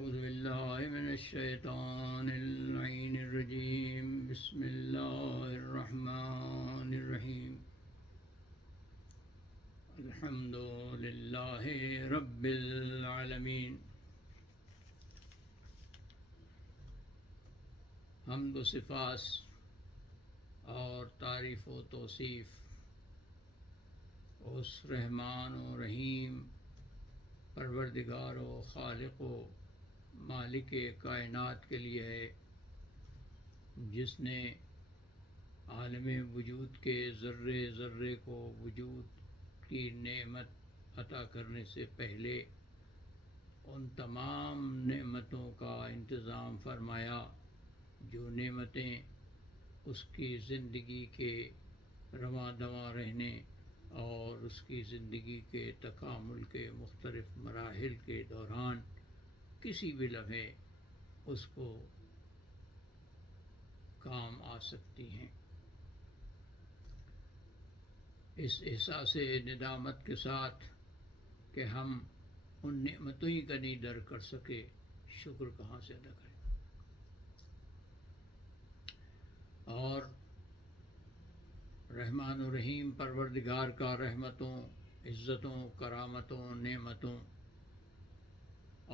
أعوذ بالله من الشيطان اللعين الرجيم بسم الله الرحمن الرحيم الحمد لله رب العالمين حمد و صفات اور تعریف و توصیف اس رحمان و رحیم پروردگار و خالق و مالک کائنات کے لیے ہے، جس نے عالم وجود کے ذرے ذرے کو وجود کی نعمت عطا کرنے سے پہلے ان تمام نعمتوں کا انتظام فرمایا جو نعمتیں اس کی زندگی کے رواں دواں رہنے اور اس کی زندگی کے تکامل کے مختلف مراحل کے دوران کسی بھی لمحے اس کو کام آ سکتی ہیں۔ اس احساس ندامت کے ساتھ کہ ہم ان نعمتوں ہی کا نہیں در کر سکے، شکر کہاں سے ادا کریں۔ اور رحمان و رحیم پروردگار کا رحمتوں، عزتوں، کرامتوں، نعمتوں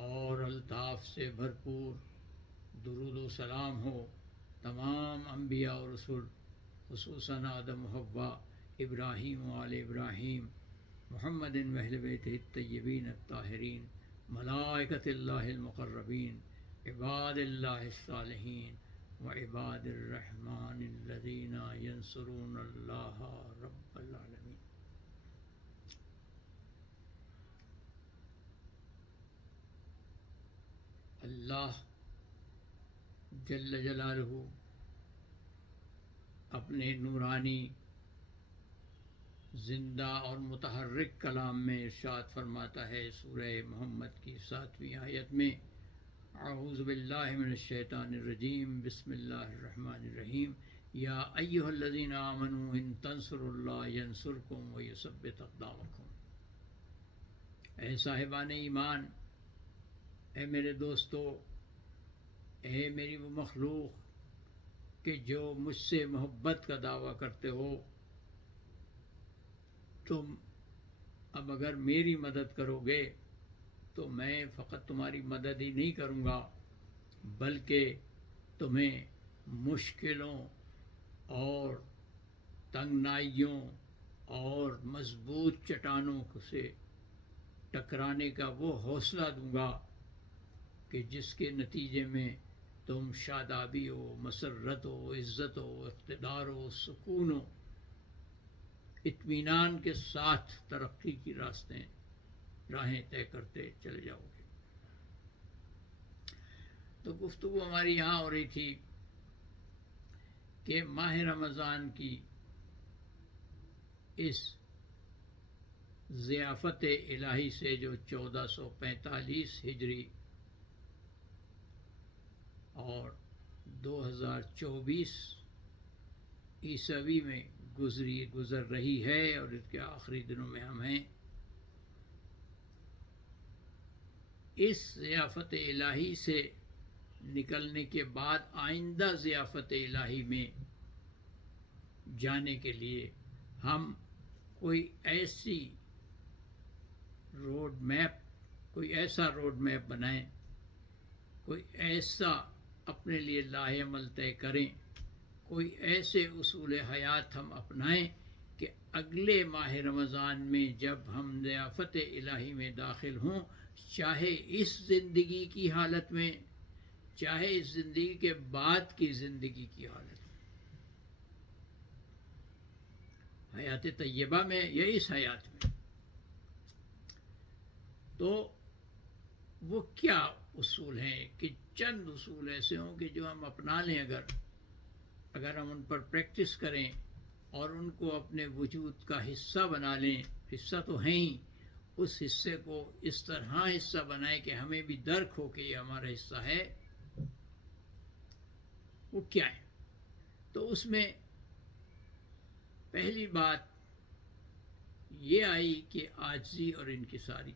اور الطاف سے بھرپور درود و سلام ہو تمام انبیاء و رسول، خصوصاً آدم و حوا، ابراہیم و آل ابراہیم، محمد و اہل بیتہ الطیبین الطاہرین، ملائکۃ اللہ المقربین، عباد اللہ الصالحین وعباد الرحمن الذین ینصرون اللہ رب العالمین۔ اللہ جل جلالہ اپنے نورانی زندہ اور متحرک کلام میں ارشاد فرماتا ہے سورہ محمد کی 7ویں آیت میں، اعوذ باللہ من الشیطان الرجیم بسم اللہ الرحمن الرحیم، یا ایہا الذین آمنوا ان تنصروا اللہ ینصرکم ویثبت اقدامکم۔ اے صاحبان ایمان، اے میرے دوستو، اے میری وہ مخلوق کہ جو مجھ سے محبت کا دعویٰ کرتے ہو، تم اب اگر میری مدد کرو گے تو میں فقط تمہاری مدد ہی نہیں کروں گا بلکہ تمہیں مشکلوں اور تنگنائیوں اور مضبوط چٹانوں سے ٹکرانے کا وہ حوصلہ دوں گا کہ جس کے نتیجے میں تم شادابی ہو، مسرت ہو، عزت ہو، اقتدار ہو، سکون ہو، اطمینان کے ساتھ ترقی کی راہیں طے کرتے چلے جاؤ گے۔ تو گفتگو ہماری یہاں ہو رہی تھی کہ ماہ رمضان کی اس ضیافت الہی سے جو 1445 ہجری اور 2024 عیسوی میں گزر رہی ہے اور اس کے آخری دنوں میں ہم ہیں، اس ضیافت الہی سے نکلنے کے بعد آئندہ ضیافت الہی میں جانے کے لیے ہم کوئی ایسا روڈ میپ بنائیں، کوئی ایسا اپنے لیے لاہ عمل طے کریں، کوئی ایسے اصول حیات ہم اپنائیں کہ اگلے ماہ رمضان میں جب ہم ضیافت الہی میں داخل ہوں، چاہے اس زندگی کی حالت میں، چاہے اس زندگی کے بعد کی زندگی کی حالت میں، حیات طیبہ میں یا اس حیات میں، تو وہ کیا اصول ہیں کہ چند اصول ایسے ہوں کہ جو ہم اپنا لیں، اگر ہم ان پر پریکٹس کریں اور ان کو اپنے وجود کا حصہ بنا لیں، حصہ تو ہیں ہی، اس حصے کو اس طرح حصہ بنائیں کہ ہمیں بھی درک ہو کہ یہ ہمارا حصہ ہے، وہ کیا ہے؟ تو اس میں پہلی بات یہ آئی کہ عاجزی اور انکساری۔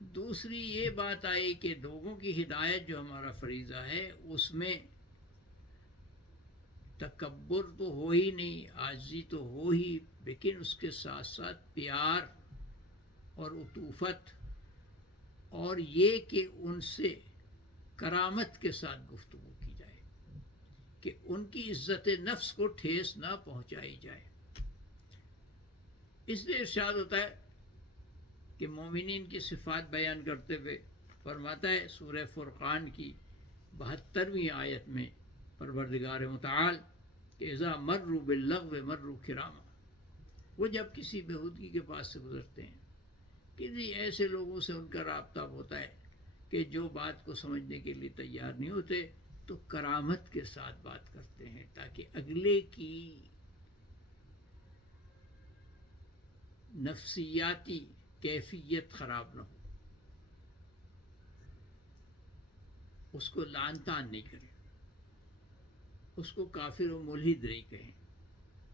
دوسری یہ بات آئی کہ لوگوں کی ہدایت جو ہمارا فریضہ ہے اس میں تکبر تو ہو ہی نہیں، عاجزی تو ہو ہی، لیکن اس کے ساتھ ساتھ پیار اور عطوفت، اور یہ کہ ان سے کرامت کے ساتھ گفتگو کی جائے، کہ ان کی عزت نفس کو ٹھیس نہ پہنچائی جائے۔ اس لیے ارشاد ہوتا ہے کہ مومنین کی صفات بیان کرتے ہوئے فرماتا ہے سورہ فرقان کی 72ویں آیت میں پروردگار متعال کہ اذا مروا باللغو مروا کراما، وہ جب کسی بےہودگی کے پاس سے گزرتے ہیں، کسی ایسے لوگوں سے ان کا رابطہ ہوتا ہے کہ جو بات کو سمجھنے کے لیے تیار نہیں ہوتے، تو کرامت کے ساتھ بات کرتے ہیں تاکہ اگلے کی نفسیاتی کیفیت خراب نہ ہو، اس کو لعن طعن نہیں کریں، اس کو کافر و ملحد نہیں کہیں،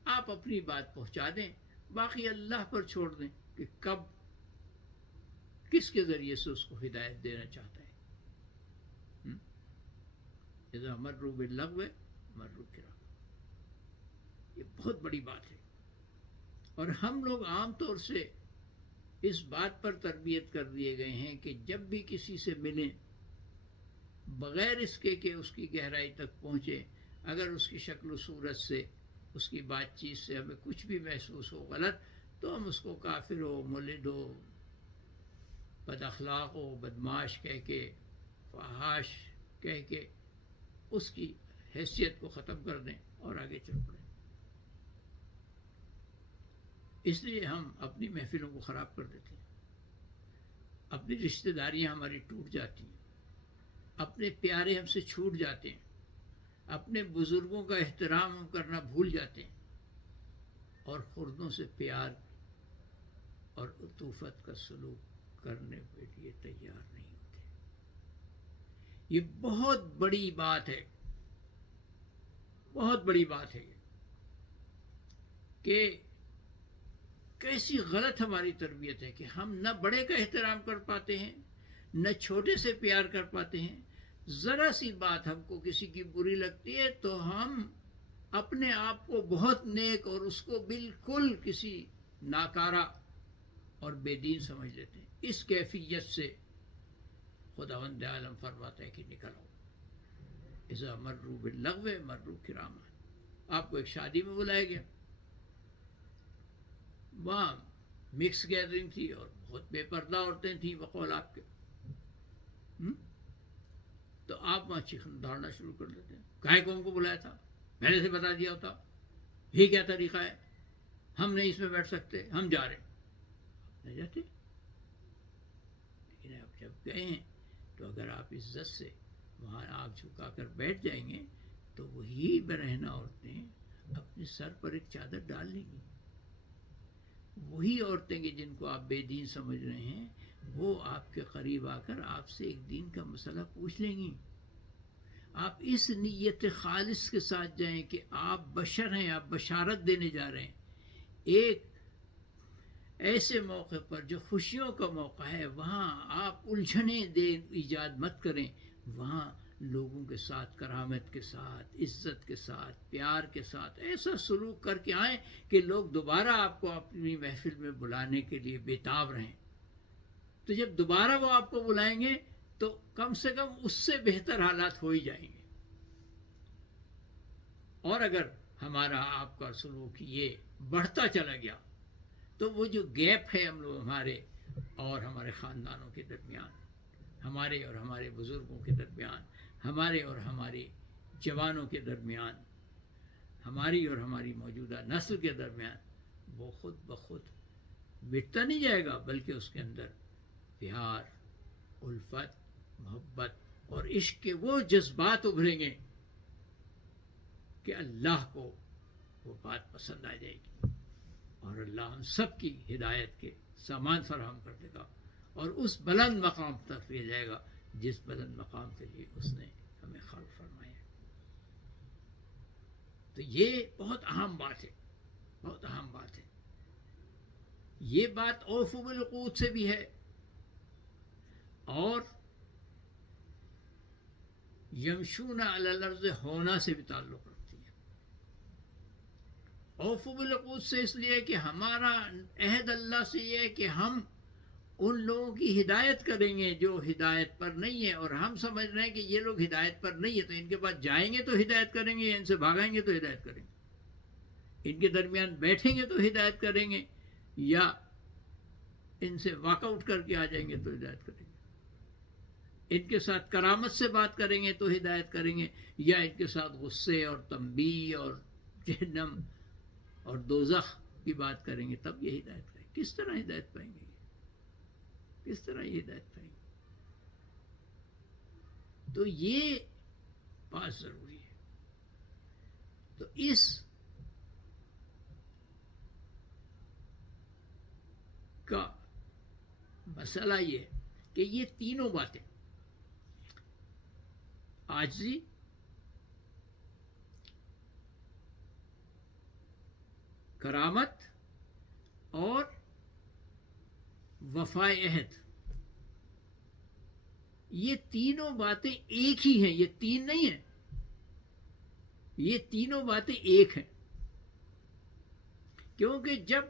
آپ اپنی بات پہنچا دیں، باقی اللہ پر چھوڑ دیں کہ کب کس کے ذریعے سے اس کو ہدایت دینا چاہتا ہے۔ اذا مروا باللغو مروا کراما، یہ بہت بڑی بات ہے، اور ہم لوگ عام طور سے اس بات پر تربیت کر دیے گئے ہیں کہ جب بھی کسی سے ملیں، بغیر اس کے کہ اس کی گہرائی تک پہنچے، اگر اس کی شکل و صورت سے، اس کی بات چیت سے ہمیں کچھ بھی محسوس ہو غلط، تو ہم اس کو کافر ہو، ملحد ہو، بد اخلاق ہو، بدماش کہہ کے، فحاش کہہ کے اس کی حیثیت کو ختم کر دیں اور آگے چل پڑیں۔ اس لیے ہم اپنی محفلوں کو خراب کر دیتے ہیں، اپنی رشتہ داریاں ہماری ٹوٹ جاتی ہیں، اپنے پیارے ہم سے چھوٹ جاتے ہیں، اپنے بزرگوں کا احترام ہم کرنا بھول جاتے ہیں، اور خردوں سے پیار اور عطوفت کا سلوک کرنے کے لیے تیار نہیں ہوتے۔ یہ بہت بڑی بات ہے، بہت بڑی بات ہے یہ، کہ کیسی غلط ہماری تربیت ہے کہ ہم نہ بڑے کا احترام کر پاتے ہیں، نہ چھوٹے سے پیار کر پاتے ہیں۔ ذرا سی بات ہم کو کسی کی بری لگتی ہے تو ہم اپنے آپ کو بہت نیک اور اس کو بالکل کسی ناکارہ اور بے دین سمجھ لیتے ہیں۔ اس کیفیت سے خداوند عالم فرماتا ہے کہ نکلو، اذا مروا باللغو مروا کراما۔ آپ کو ایک شادی میں بلایا گیا، وہاں مکس گیدرنگ تھی اور بہت بے پردہ عورتیں تھیں بقول آپ کے، تو آپ وہاں چیخنا دھاڑنا شروع کر دیتے ہیں، کاہے کو ہم کو بلایا تھا، پہلے سے بتا دیا ہوتا، یہ کیا طریقہ ہے، ہم نہیں اس میں بیٹھ سکتے، ہم جا رہے ہیں۔ نہیں جاتے، لیکن آپ جب گئے ہیں تو اگر آپ عزت سے وہاں آنکھ جھکا کر بیٹھ جائیں گے تو وہی برہنہ عورتیں اپنے سر پر ایک چادر ڈال لیں گی، وہی عورتیں کہ جن کو آپ بے دین سمجھ رہے ہیں، وہ آپ کے قریب آ کر آپ سے ایک دین کا مسئلہ پوچھ لیں گی۔ آپ اس نیت خالص کے ساتھ جائیں کہ آپ بشر ہیں، آپ بشارت دینے جا رہے ہیں، ایک ایسے موقع پر جو خوشیوں کا موقع ہے، وہاں آپ الجھنیں ایجاد مت کریں، وہاں لوگوں کے ساتھ کرامت کے ساتھ، عزت کے ساتھ، پیار کے ساتھ ایسا سلوک کر کے آئیں کہ لوگ دوبارہ آپ کو اپنی محفل میں بلانے کے لیے بےتاب رہیں۔ تو جب دوبارہ وہ آپ کو بلائیں گے تو کم سے کم اس سے بہتر حالات ہو ہی جائیں گے۔ اور اگر ہمارا آپ کا سلوک یہ بڑھتا چلا گیا تو وہ جو گیپ ہے ہم لوگ ہمارے اور ہمارے خاندانوں کے درمیان، ہمارے اور ہمارے بزرگوں کے درمیان، ہمارے اور ہمارے جوانوں کے درمیان، ہماری اور ہماری موجودہ نسل کے درمیان، وہ خود بخود مٹتا نہیں جائے گا، بلکہ اس کے اندر پیار، الفت، محبت اور عشق کے وہ جذبات ابھریں گے کہ اللہ کو وہ بات پسند آ جائے گی، اور اللہ ہم سب کی ہدایت کے سامان فراہم کر دے گا اور اس بلند مقام تک لے جائے گا جس بلند مقام کے لیے اس نے ہمیں خلق فرمایا۔ تو یہ بہت اہم بات ہے، بہت اہم بات ہے۔ یہ بات اوفوا بالعقود سے بھی ہے اور یمشون علی الارض ہونا سے بھی تعلق رکھتی ہے. اوفوا بالعقود سے اس لیے کہ ہمارا عہد اللہ سے یہ ہے کہ ہم ان لوگوں کی ہدایت کریں گے جو ہدایت پر نہیں ہے، اور ہم سمجھ رہے ہیں کہ یہ لوگ ہدایت پر نہیں ہے تو ان کے پاس جائیں گے تو ہدایت کریں گے، یا ان سے بھاگیں گے تو ہدایت کریں گے، ان کے درمیان بیٹھیں گے تو ہدایت کریں گے، یا ان سے واک آؤٹ کر کے آ جائیں گے تو ہدایت کریں گے، ان کے ساتھ کرامت سے بات کریں گے تو ہدایت کریں گے، یا ان کے ساتھ غصے اور تنبیہ اور جہنم اور دوزخ کی بات کریں گے تب یہ ہدایت کریں گے. کس طرح ہدایت پائیں گے، کس طرح یہ ہدایت پائیں گے؟ تو یہ بات ضروری ہے. تو اس کا مسئلہ یہ ہے کہ یہ تینوں باتیں عاجزی، کرامت اور وفائے عہد، یہ تینوں باتیں ایک ہی ہیں، یہ تین نہیں ہیں، یہ تینوں باتیں ایک ہیں. کیونکہ جب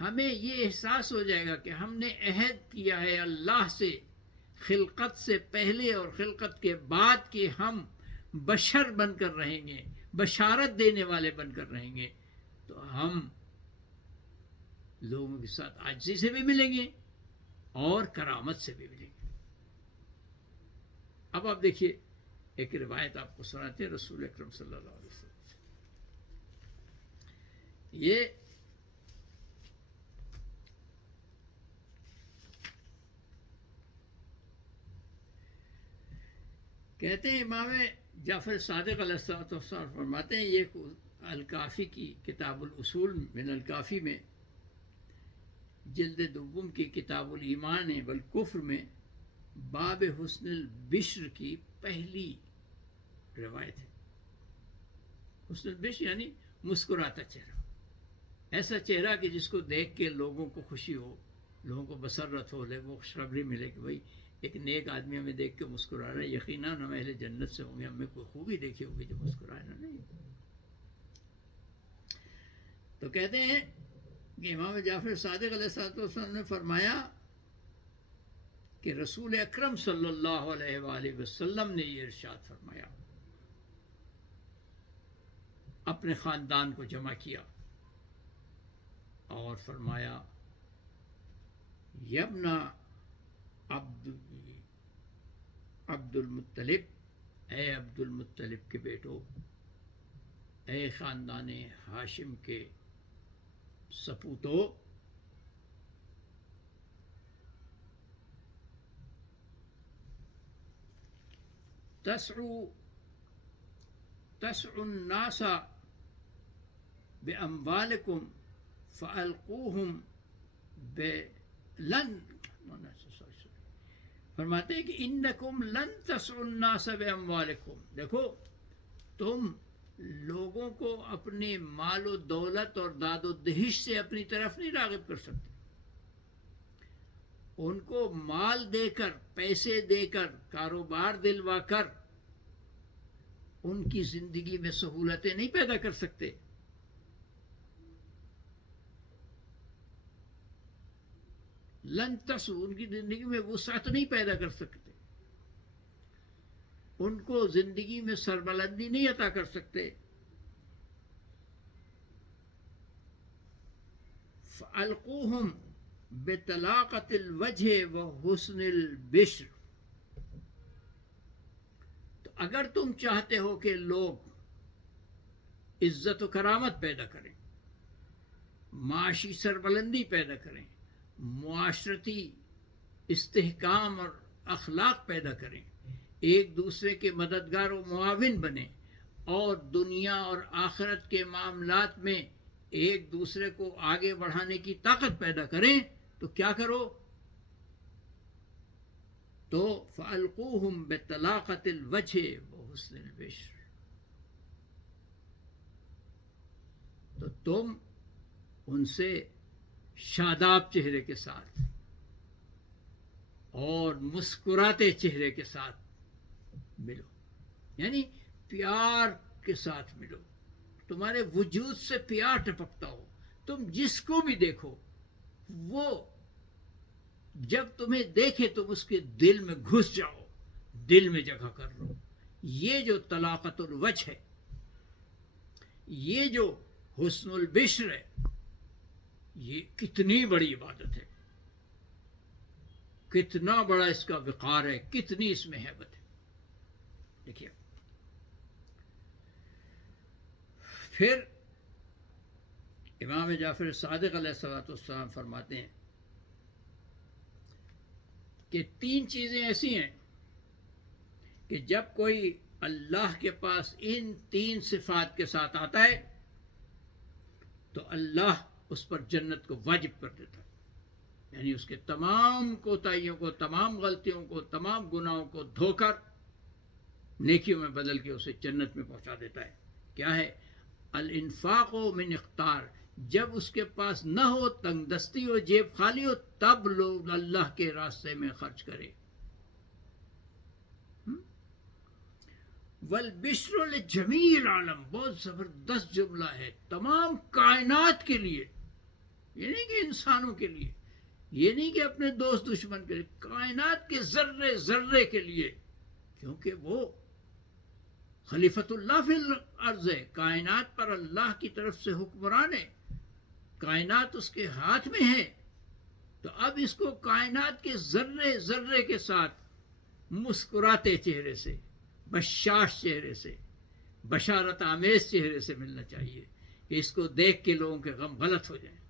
ہمیں یہ احساس ہو جائے گا کہ ہم نے عہد کیا ہے اللہ سے خلقت سے پہلے اور خلقت کے بعد کہ ہم بشر بن کر رہیں گے، بشارت دینے والے بن کر رہیں گے، تو ہم لوگوں کے ساتھ عاجزی سے بھی ملیں گے اور کرامت سے بھی ملیں گے. اب آپ دیکھیے ایک روایت آپ کو سناتے ہیں رسول اکرم صلی اللہ علیہ وسلم سے. یہ کہتے ہیں امام جعفر صادق علیہ السلام فرماتے ہیں، یہ الکافی کی کتاب الاصول من الکافی میں جلد دوم کی کتاب الایمان والکفر میں باب حسن البشر کی پہلی روایت ہے. حسن البشر یعنی مسکراتا چہرہ، ایسا چہرہ کہ جس کو دیکھ کے لوگوں کو خوشی ہو، لوگوں کو مسرت ہو، لوگوں کو خوشخبری ملے کہ بھائی ایک نیک آدمی ہمیں دیکھ کے مسکرا رہا ہے، یقیناً ہم اہل جنت سے ہوں گے، ہمیں کوئی خوبی دیکھی ہوگی جو مسکرائے نا. نہیں. تو کہتے ہیں کہ امام جعفر صادق علیہ السلام نے فرمایا کہ رسول اکرم صلی اللہ علیہ وآلہ وسلم نے یہ ارشاد فرمایا، اپنے خاندان کو جمع کیا اور فرمایا، یبنا عبد المطلب، اے عبد المطلب کے بیٹو، اے خاندان ہاشم کے سپوتو، تسعوا الناس بأموالكم فألقوهم فرماتے ہیں کہ انکم لن تسعوا الناس بأموالكم، دیکھو تم لوگوں کو اپنے مال و دولت اور داد و دہش سے اپنی طرف نہیں راغب کر سکتے. ان کو مال دے کر، پیسے دے کر، کاروبار دلوا کر ان کی زندگی میں سہولتیں نہیں پیدا کر سکتے. لن تسعوا، ان کی زندگی میں وسعت نہیں پیدا کر سکتے، ان کو زندگی میں سربلندی نہیں عطا کر سکتے. فَأَلْقُوهُمْ بِطَلَاقَةِ الْوَجْهِ وَحُسْنِ الْبِشْرِ، تو اگر تم چاہتے ہو کہ لوگ عزت و کرامت پیدا کریں، معاشی سربلندی پیدا کریں، معاشرتی استحکام اور اخلاق پیدا کریں، ایک دوسرے کے مددگار و معاون بنیں، اور دنیا اور آخرت کے معاملات میں ایک دوسرے کو آگے بڑھانے کی طاقت پیدا کریں، تو کیا کرو؟ تو فَأَلْقُوهُمْ بِطَلَاقَةِ الْوَجْهِ وَحُسْنِ الْبِشْرِ، تو تم ان سے شاداب چہرے کے ساتھ اور مسکراتے چہرے کے ساتھ ملو، یعنی پیار کے ساتھ ملو، تمہارے وجود سے پیار ٹپکتا ہو، تم جس کو بھی دیکھو وہ جب تمہیں دیکھے تم اس کے دل میں گھس جاؤ، دل میں جگہ کر لو۔ یہ جو طلاقت الوجہ ہے، یہ جو حسن البشر ہے، یہ کتنی بڑی عبادت ہے، کتنا بڑا اس کا وقار ہے، کتنی اس میں ہیبت ہے۔ دیکھیے پھر امام جعفر صادق علیہ الصلوۃ والسلام فرماتے ہیں کہ 3 چیزیں ایسی ہیں کہ جب کوئی اللہ کے پاس ان 3 صفات کے ساتھ آتا ہے تو اللہ اس پر جنت کو واجب کر دیتا ہے، یعنی اس کے تمام کوتاہیوں کو، تمام غلطیوں کو، تمام گناہوں کو دھو کر نیکیوں میں بدل کے اسے جنت میں پہنچا دیتا ہے۔ کیا ہے؟ الانفاق من اختار، جب اس کے پاس نہ ہو، تنگ دستی ہو، جیب خالی ہو، تب لوگ اللہ کے راستے میں خرچ کرے۔ والبشر لجمیع العالم، بہت زبردست جملہ ہے، تمام کائنات کے لیے، یہ نہیں کہ انسانوں کے لیے، یہ نہیں کہ اپنے دوست دشمن کے لیے، کائنات کے ذرے ذرے کے لیے، کیونکہ وہ خلیفۃ اللہ فی الارض ہے، کائنات پر اللہ کی طرف سے حکمران ہے، کائنات اس کے ہاتھ میں ہے، تو اب اس کو کائنات کے ذرے ذرے کے ساتھ مسکراتے چہرے سے، بشاش چہرے سے، بشارت آمیز چہرے سے ملنا چاہیے کہ اس کو دیکھ کے لوگوں کے غم غلط ہو جائیں،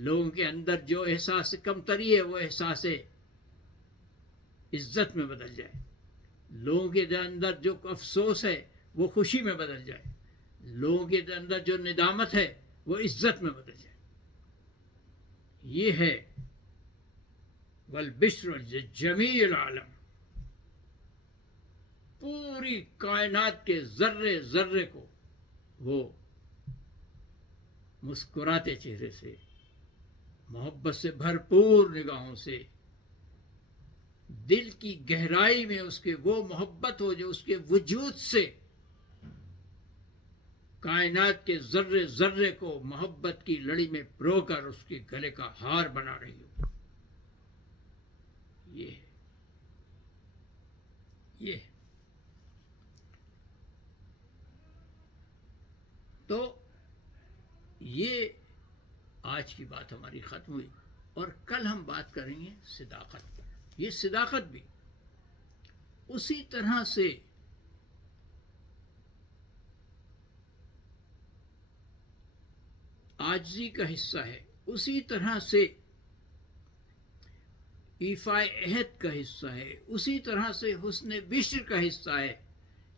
لوگوں کے اندر جو احساس کمتری ہے وہ احساس عزت میں بدل جائے، لوگوں کے اندر جو افسوس ہے وہ خوشی میں بدل جائے، لوگوں کے اندر جو ندامت ہے وہ عزت میں بدل جائے۔ یہ ہے والبشر جمیع العالم، پوری کائنات کے ذرے ذرے کو وہ مسکراتے چہرے سے، محبت سے بھرپور نگاہوں سے، دل کی گہرائی میں اس کے وہ محبت ہو جو اس کے وجود سے کائنات کے ذرے ذرے کو محبت کی لڑی میں پرو کر اس کے گلے کا ہار بنا رہی ہو۔ یہ ہے، یہ ہے۔ تو یہ آج کی بات ہماری ختم ہوئی، اور کل ہم بات کریں گے صداقت پر۔ یہ صداقت بھی اسی طرح سے عاجزی کا حصہ ہے، اسی طرح سے ایفائے عہد کا حصہ ہے، اسی طرح سے حسن بشر کا حصہ ہے۔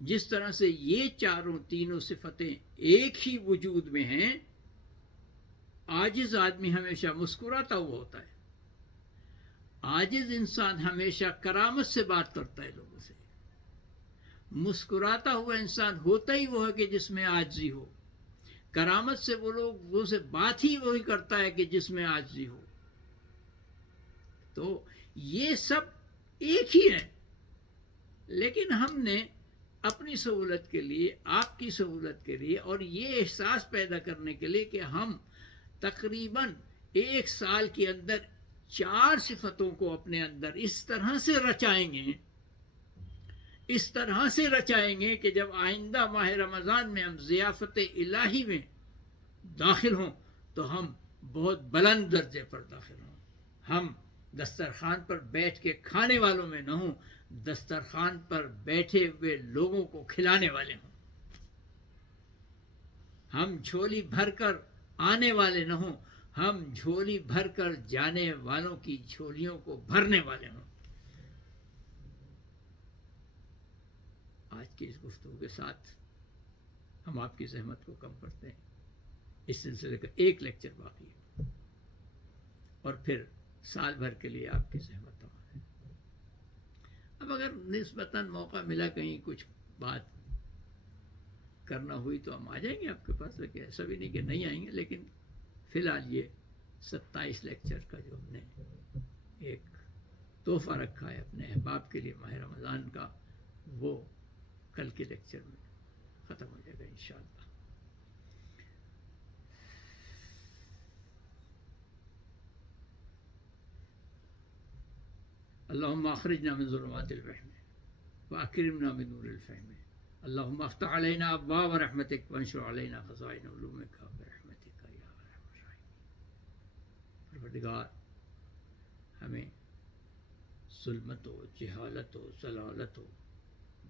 جس طرح سے یہ تینوں صفتیں ایک ہی وجود میں ہیں، عاجز آدمی ہمیشہ مسکراتا ہوا ہوتا ہے، عاجز انسان ہمیشہ کرامت سے بات کرتا ہے لوگوں سے، مسکراتا ہوا انسان ہوتا ہی وہ ہے کہ جس میں عاجزی ہو، کرامت سے وہ لوگوں سے بات ہی وہی کرتا ہے کہ جس میں عاجزی ہو۔ تو یہ سب ایک ہی ہے، لیکن ہم نے اپنی سہولت کے لیے، آپ کی سہولت کے لیے، اور یہ احساس پیدا کرنے کے لیے کہ ہم تقریباً 1 سال کے اندر 4 صفتوں کو اپنے اندر اس طرح سے رچائیں گے، اس طرح سے رچائیں گے کہ جب آئندہ ماہ رمضان میں ہم ضیافت الہی میں داخل ہوں تو ہم بہت بلند درجے پر داخل ہوں، ہم دسترخوان پر بیٹھ کے کھانے والوں میں نہ ہوں، دسترخوان پر بیٹھے ہوئے لوگوں کو کھلانے والے ہوں، ہم جھولی بھر کر آنے والے نہ ہوں، ہم جھولی بھر کر جانے والوں کی جھولیوں کو بھرنے والے ہوں۔ آج کی اس گفتگو کے ساتھ ہم آپ کی زحمت کو کم کرتے ہیں۔ اس سلسلے کا ایک لیکچر باقی ہے، اور پھر سال بھر کے لیے آپ کی زحمت ہمارے۔ اب اگر نسبتاً موقع ملا کہیں کچھ بات کرنا ہوئی تو ہم آ جائیں گے آپ کے پاس، لیکن ایسا بھی نہیں کہ نہیں آئیں گے، لیکن فی الحال یہ 27 لیکچر کا جو ہم نے ایک تحفہ رکھا ہے اپنے احباب کے لیے ماہ رمضان کا، وہ کل کے لیکچر میں ختم ہو جائے گا انشاءاللہ۔ اللہم اخرجنا من ظلمات الوہم واکرمنا من نور الفہم، اللہم افتح علینا ابواب رحمتک وانشر علینا خزائن علومک برحمتک یا ارحم الراحمین۔ پروردگار ہمیں ظلمت و جہالت و ضلالت و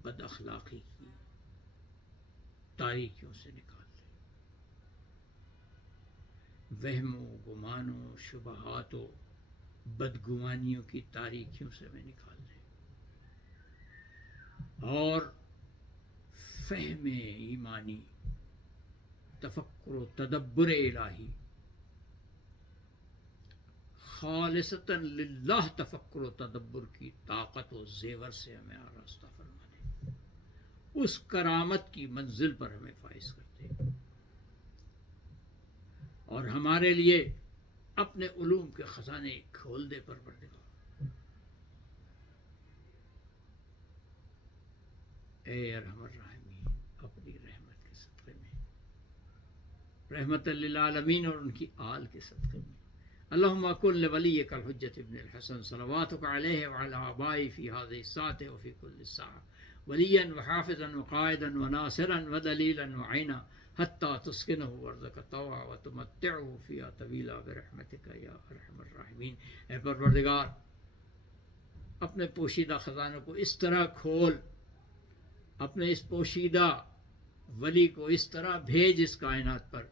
بد اخلاقی کی تاریکیوں سے نکال دے، وہم و گمان و شبہات و بدگمانیوں کی تاریکیوں سے ہمیں نکال دے، اور فہم ایمانی، تفکر و تدبر الہی، خالصتاً للہ تفکر و تدبر کی طاقت و زیور سے ہمیں آراستہ فرما دے، اس کرامت کی منزل پر ہمیں فائز کر دے، اور ہمارے لیے اپنے علوم کے خزانے کھول دے پروردگار۔ اے ارحم الراحمین، اپنی رحمت کے صدقے میں، رحمت للعالمین اور ان کی آل کے صدقے میں، اللہم کن لولیک الحجۃ ابن الحسن صلواتک علیہ وعلی آبائہ فی ہذہ الساعۃ وفی کل ساعۃ ولیا وحافظا وقائدا وناصرا ودلیلا وعینا حتی تسکنہ ارضک طوعا وتمتعہ فیہا طویلا برحمتک یا ارحم الراحمین۔ اے پروردگار، اپنے پوشیدہ خزانوں کو اس طرح کھول، اپنے اس پوشیدہ ولی کو اس طرح بھیج اس کائنات پر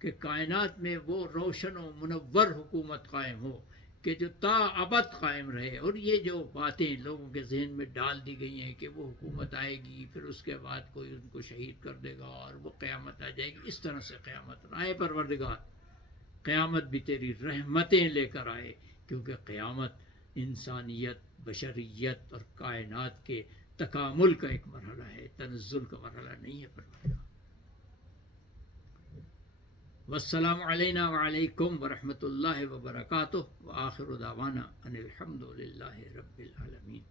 کہ کائنات میں وہ روشن و منور حکومت قائم ہو کہ جو تا ابد قائم رہے، اور یہ جو باتیں لوگوں کے ذہن میں ڈال دی گئی ہیں کہ وہ حکومت آئے گی پھر اس کے بعد کوئی ان کو شہید کر دے گا اور وہ قیامت آ جائے گی، اس طرح سے قیامت نہ آئے پروردگار، قیامت بھی تیری رحمتیں لے کر آئے، کیونکہ قیامت انسانیت، بشریت اور کائنات کے تکامل کا ایک مرحلہ ہے، تنزل کا مرحلہ نہیں ہے پروردگار۔ والسلام علینا وعلیکم ورحمۃ اللہ وبرکاتہ، وآخر دعوانا ان الحمد للہ رب العالمین۔